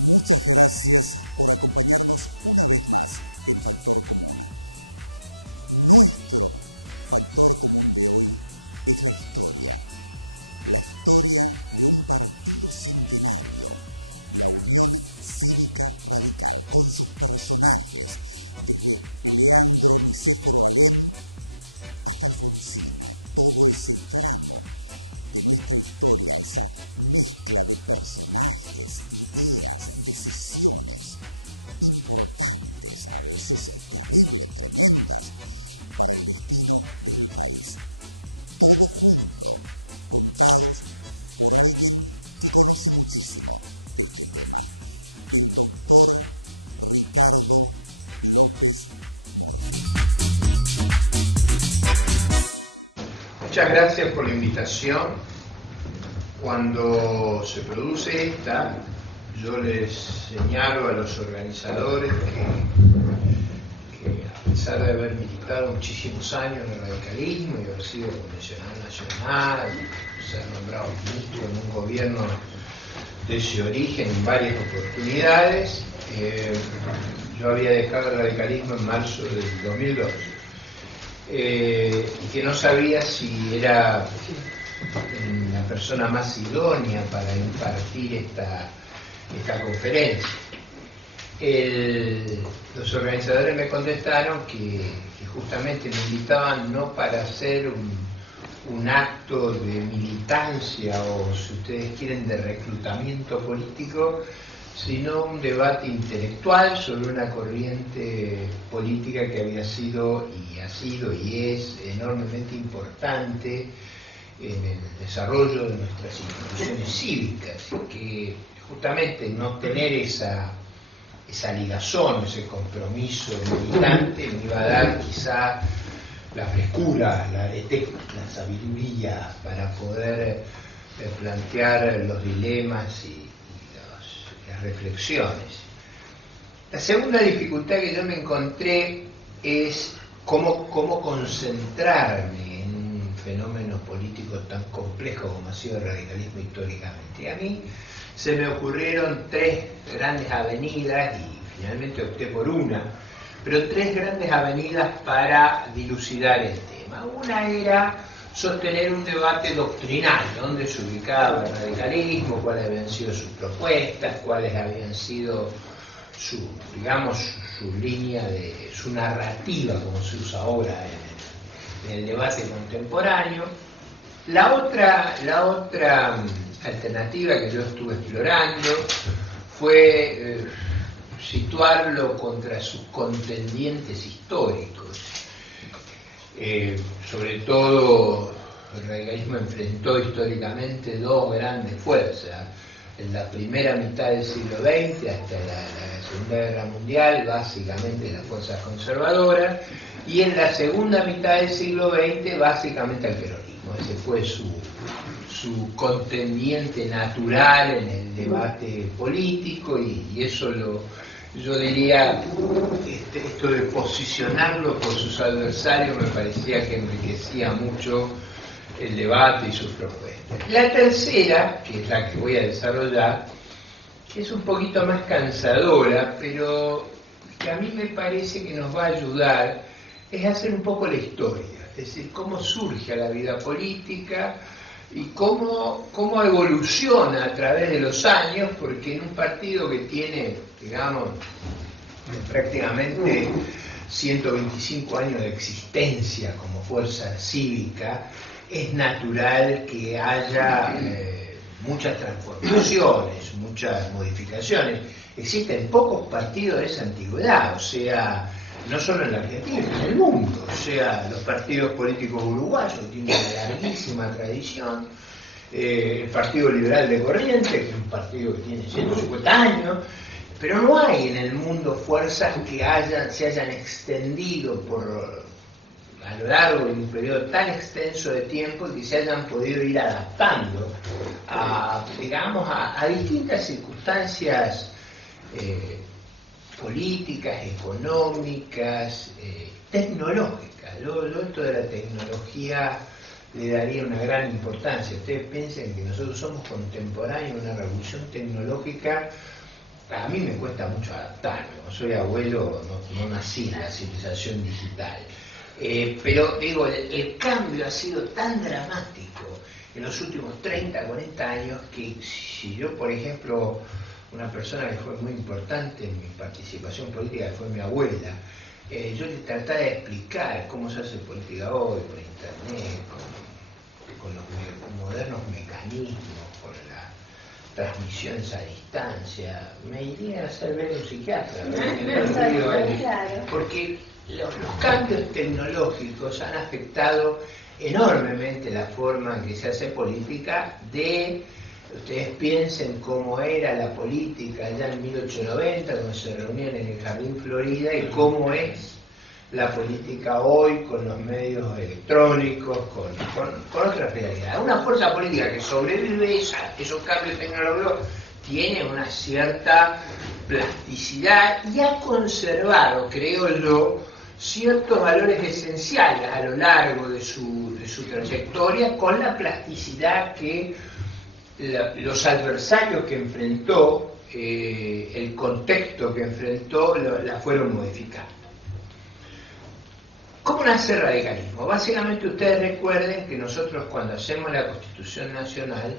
Muchas gracias por acompañarnos una vez más en Factor Común. Nuestro factor común de hoy es la historia de un partido centenario, la Unión Cívica Radical, con sus personajes, desde Leandro Nicéforo Alem hasta Alfonsín, todo ese tramo de nuestra historia, esa mezcla de personajes, ideas, decisiones importantes, a veces terribles, tremendas, para el destino del país. Todo junto, contados por alguien que conoce muchísimo de este tema, el doctor Ricardo López Morfi. Muchas gracias por la invitación. Cuando se produce esta, yo les señalo a los organizadores que a pesar de haber militado muchísimos años en el radicalismo y haber sido convencional nacional, ser nombrado ministro en un gobierno de ese origen en varias oportunidades, yo había dejado el radicalismo en marzo del 2002. Y que no sabía si era la persona más idónea para impartir esta conferencia. Los organizadores me contestaron que justamente me invitaban no para hacer un acto de militancia o, si ustedes quieren, de reclutamiento político, sino un debate intelectual sobre una corriente política que había sido y ha sido y es enormemente importante en el desarrollo de nuestras instituciones cívicas, y que justamente no tener esa ligazón, ese compromiso militante me iba a dar quizá la frescura, la sabiduría para poder plantear los dilemas y reflexiones. La segunda dificultad que yo me encontré es cómo concentrarme en un fenómeno político tan complejo como ha sido el radicalismo históricamente. Y a mí se me ocurrieron tres grandes avenidas, y finalmente opté por una, pero tres grandes avenidas para dilucidar el tema. Una era sostener un debate doctrinal, dónde se ubicaba el radicalismo, cuáles habían sido sus propuestas, cuáles habían sido su línea, su narrativa, como se usa ahora en el debate contemporáneo. La otra alternativa que yo estuve explorando fue situarlo contra sus contendientes históricos. Sobre todo el radicalismo enfrentó históricamente dos grandes fuerzas. En la primera mitad del siglo XX hasta la Segunda Guerra Mundial, básicamente las fuerzas conservadoras, y en la segunda mitad del siglo XX básicamente al peronismo. Ese fue su contendiente natural en el debate político, y eso yo diría, esto de posicionarlo por sus adversarios me parecía que enriquecía mucho el debate y sus propuestas. La tercera, que es la que voy a desarrollar, es un poquito más cansadora, pero que a mí me parece que nos va a ayudar, es hacer un poco la historia, es decir, cómo surge la vida política y cómo evoluciona a través de los años, porque en un partido que tiene, digamos, prácticamente 125 años de existencia como fuerza cívica, es natural que haya muchas transformaciones, muchas modificaciones. Existen pocos partidos de esa antigüedad, o sea, no solo en la Argentina, en el mundo. O sea, los partidos políticos uruguayos tienen una larguísima tradición. El Partido Liberal de Corrientes, que es un partido que tiene 150 años, pero no hay en el mundo fuerzas que se hayan extendido a lo largo de un periodo tan extenso de tiempo y que se hayan podido ir adaptando a distintas circunstancias políticas, económicas, tecnológicas. Yo esto de la tecnología le daría una gran importancia. Ustedes piensen que nosotros somos contemporáneos de una revolución tecnológica a mí me cuesta mucho adaptarme. Como soy abuelo, no nací en la civilización digital. Pero digo, el cambio ha sido tan dramático en los últimos 30, 40 años que si yo, por ejemplo, una persona que fue muy importante en mi participación política, que fue mi abuela, yo le trataba de explicar cómo se hace política hoy, por internet, con los modernos mecanismos, con las transmisiones a distancia, me iría a hacer ver un psiquiatra, porque los cambios tecnológicos han afectado enormemente la forma en que se hace política. Ustedes piensen cómo era la política allá en 1890, cuando se reunían en el Jardín Florida, y cómo es la política hoy con los medios electrónicos, con otra realidad. Una fuerza política que sobrevive a esos cambios tecnológicos tiene una cierta plasticidad y ha conservado, creo yo, ciertos valores esenciales a lo largo de su trayectoria, con la plasticidad que los adversarios que enfrentó, el contexto que enfrentó, la fueron modificando. ¿Cómo nace el radicalismo? Básicamente ustedes recuerden que nosotros cuando hacemos la Constitución Nacional,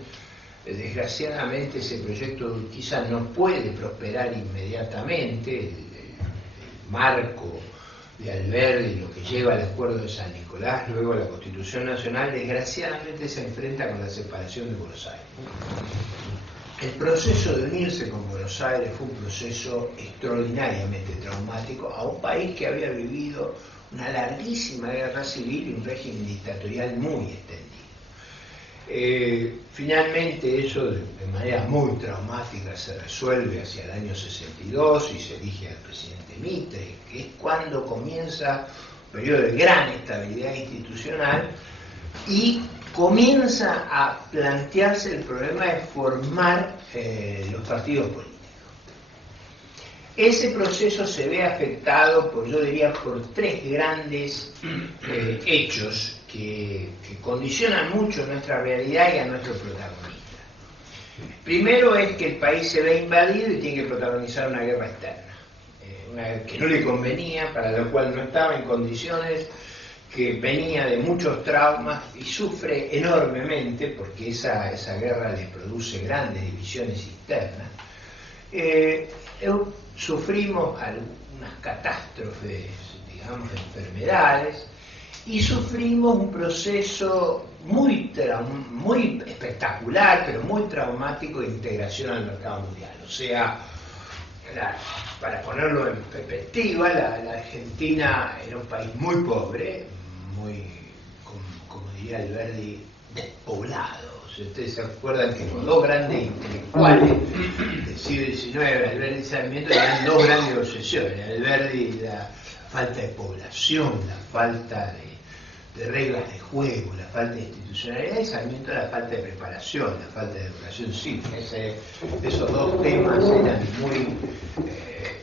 desgraciadamente ese proyecto de Urquiza no puede prosperar inmediatamente. El marco de Alberdi, lo que lleva al acuerdo de San Nicolás, luego a la Constitución Nacional, desgraciadamente se enfrenta con la separación de Buenos Aires. El proceso de unirse con Buenos Aires fue un proceso extraordinariamente traumático a un país que había vivido una larguísima guerra civil y un régimen dictatorial muy extendido. Finalmente eso de manera muy traumática se resuelve hacia el año 62 y se elige al presidente Mitre, que es cuando comienza un periodo de gran estabilidad institucional y comienza a plantearse el problema de formar los partidos políticos. Ese proceso se ve afectado, yo diría, por tres grandes hechos que condicionan mucho nuestra realidad y a nuestro protagonismo. Primero es que el país se ve invadido y tiene que protagonizar una guerra externa, una guerra que no le convenía, para la cual no estaba en condiciones, que venía de muchos traumas y sufre enormemente porque esa guerra le produce grandes divisiones internas. Sufrimos algunas catástrofes, digamos, de enfermedades, y sufrimos un proceso muy espectacular, pero muy traumático de integración al mercado mundial. O sea, para ponerlo en perspectiva, la Argentina era un país muy pobre, muy, como diría Alberdi, despoblado. Si ustedes se acuerdan que los dos grandes intelectuales del siglo XIX, Alberdi y Sarmiento, tenían dos grandes obsesiones. Alberdi, la falta de población, la falta de reglas de juego, la falta de institucionalidad, y Sarmiento la falta de preparación, la falta de educación cívica. Esos dos temas eran muy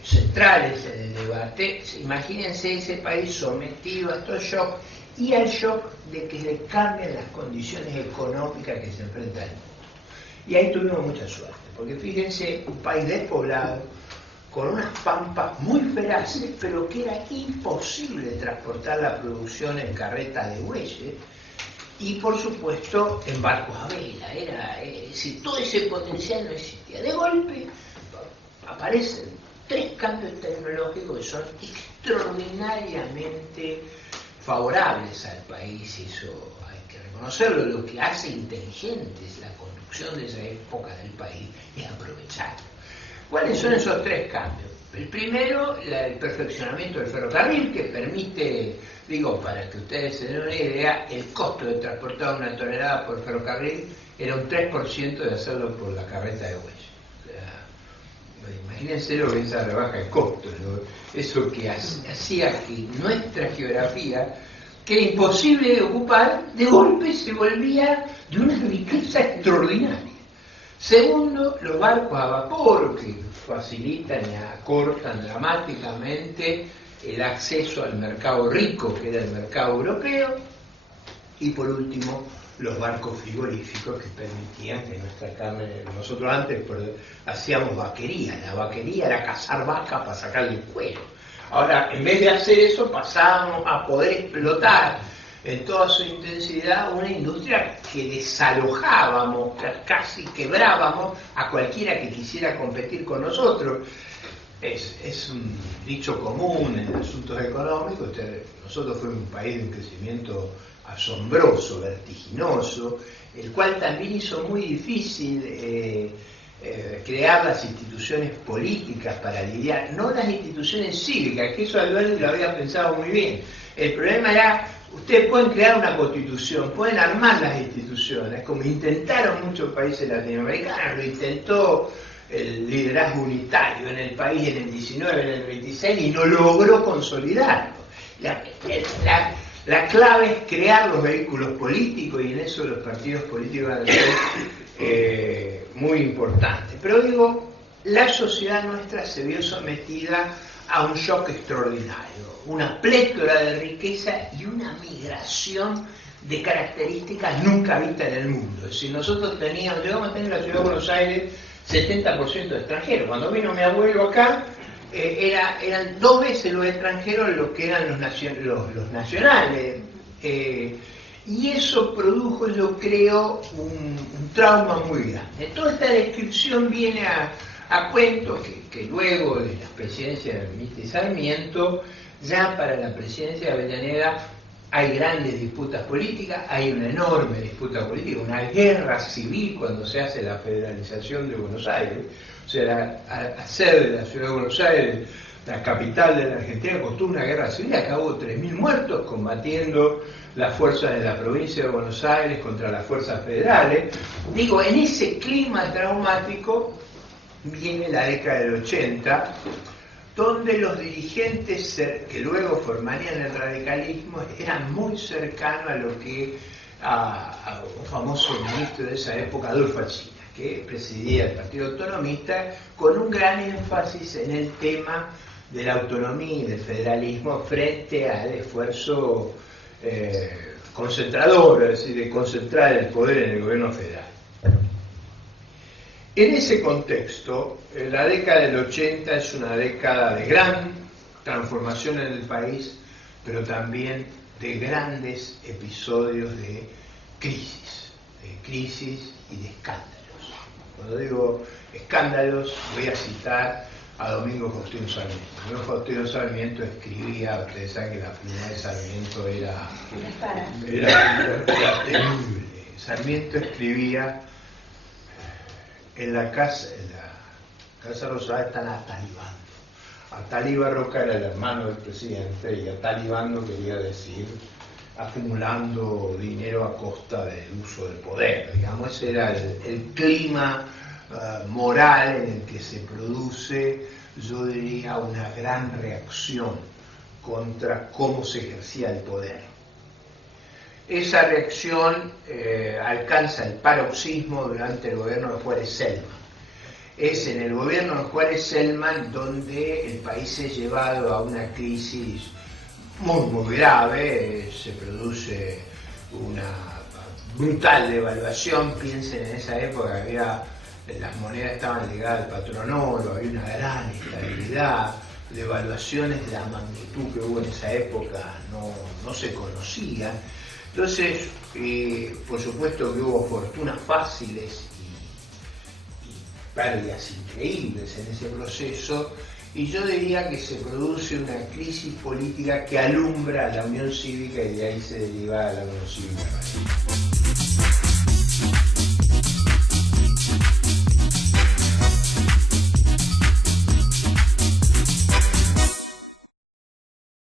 centrales en el debate. Imagínense ese país sometido a estos shocks y al shock de que le cambien las condiciones económicas que se enfrenta el mundo. Y ahí tuvimos mucha suerte, porque fíjense, un país despoblado, con unas pampas muy feraces, pero que era imposible transportar la producción en carretas de bueyes y, por supuesto, en barcos a vela. Si todo ese potencial no existía. De golpe aparecen tres cambios tecnológicos que son extraordinariamente favorables al país, y eso hay que reconocerlo. Lo que hace inteligente es la conducción de esa época del país, es aprovecharlo. ¿Cuáles son esos tres cambios? El primero, el perfeccionamiento del ferrocarril, que permite, para que ustedes se den una idea, el costo de transportar una tonelada por ferrocarril era un 3% de hacerlo por la carreta de bueyes. O sea, imagínense lo que esa rebaja de costo, ¿no? Eso que hacía que nuestra geografía, que era imposible de ocupar, de golpe se volvía de una riqueza extraordinaria. Segundo, los barcos a vapor, que facilitan y acortan dramáticamente el acceso al mercado rico, que era el mercado europeo. Y por último, los barcos frigoríficos que permitían que nuestra carne, nosotros antes hacíamos vaquería, la vaquería era cazar vacas para sacarle el cuero. Ahora, en vez de hacer eso, pasábamos a poder explotar en toda su intensidad una industria que desalojábamos, casi quebrábamos a cualquiera que quisiera competir con nosotros. Es un dicho común en asuntos económicos. Nosotros fuimos un país de un crecimiento asombroso, vertiginoso, el cual también hizo muy difícil crear las instituciones políticas para lidiar, no las instituciones cívicas, que eso Alberti lo había pensado muy bien. El problema era, ustedes pueden crear una constitución, pueden armar las instituciones, como intentaron muchos países latinoamericanos, lo intentó el liderazgo unitario en el país en el 19, en el 26, y no logró consolidarlo. La clave es crear los vehículos políticos, y en eso los partidos políticos van a ser muy importantes. Pero digo, la sociedad nuestra se vio sometida a un shock extraordinario, una plétora de riqueza y una migración de características nunca vistas en el mundo. Es decir, nosotros llegamos a tener en la ciudad de Buenos Aires 70% de extranjeros. Cuando vino mi abuelo acá, eran 2 veces los extranjeros lo que eran los nacionales. Y eso produjo, yo creo, un trauma muy grande. Toda esta descripción viene a cuento que luego de las presidencias de Mitre y Sarmiento, ya para la presidencia de Avellaneda hay grandes disputas políticas, hay una enorme disputa política, una guerra civil cuando se hace la federalización de Buenos Aires. O sea, hacer de la ciudad de Buenos Aires la capital de la Argentina costó una guerra civil, acabó 3.000 muertos combatiendo las fuerzas de la provincia de Buenos Aires contra las fuerzas federales. Digo, en ese clima traumático viene la década del 80, donde los dirigentes que luego formarían el radicalismo eran muy cercanos a lo que a un famoso ministro de esa época, Adolfo Alsina, que presidía el Partido Autonomista, con un gran énfasis en el tema de la autonomía y del federalismo frente al esfuerzo concentrador, es decir, de concentrar el poder en el gobierno federal. En ese contexto, la década del 80 es una década de gran transformación en el país, pero también de grandes episodios de crisis y de escándalos. Cuando digo escándalos, voy a citar a Domingo Faustino Sarmiento. Domingo Faustino Sarmiento escribía, ustedes saben que la primera de Sarmiento era terrible. Sarmiento escribía: en la casa Rosada están atalibando. Atalí Roca era el hermano del presidente, y atalibando quería decir acumulando dinero a costa del uso del poder. Digamos, ese era el clima moral en el que se produce, yo diría, una gran reacción contra cómo se ejercía el poder. Esa reacción alcanza el paroxismo durante el gobierno de Juárez Selman. Es en el gobierno de Juárez Selman donde el país es llevado a una crisis muy grave, se produce una brutal devaluación. Piensen, en esa época las monedas estaban ligadas al patronoro, había una gran estabilidad, devaluaciones de la magnitud que hubo en esa época no se conocían. Entonces, por supuesto que hubo fortunas fáciles y pérdidas increíbles en ese proceso, y yo diría que se produce una crisis política que alumbra a la Unión Cívica, y de ahí se deriva la Unión Cívica.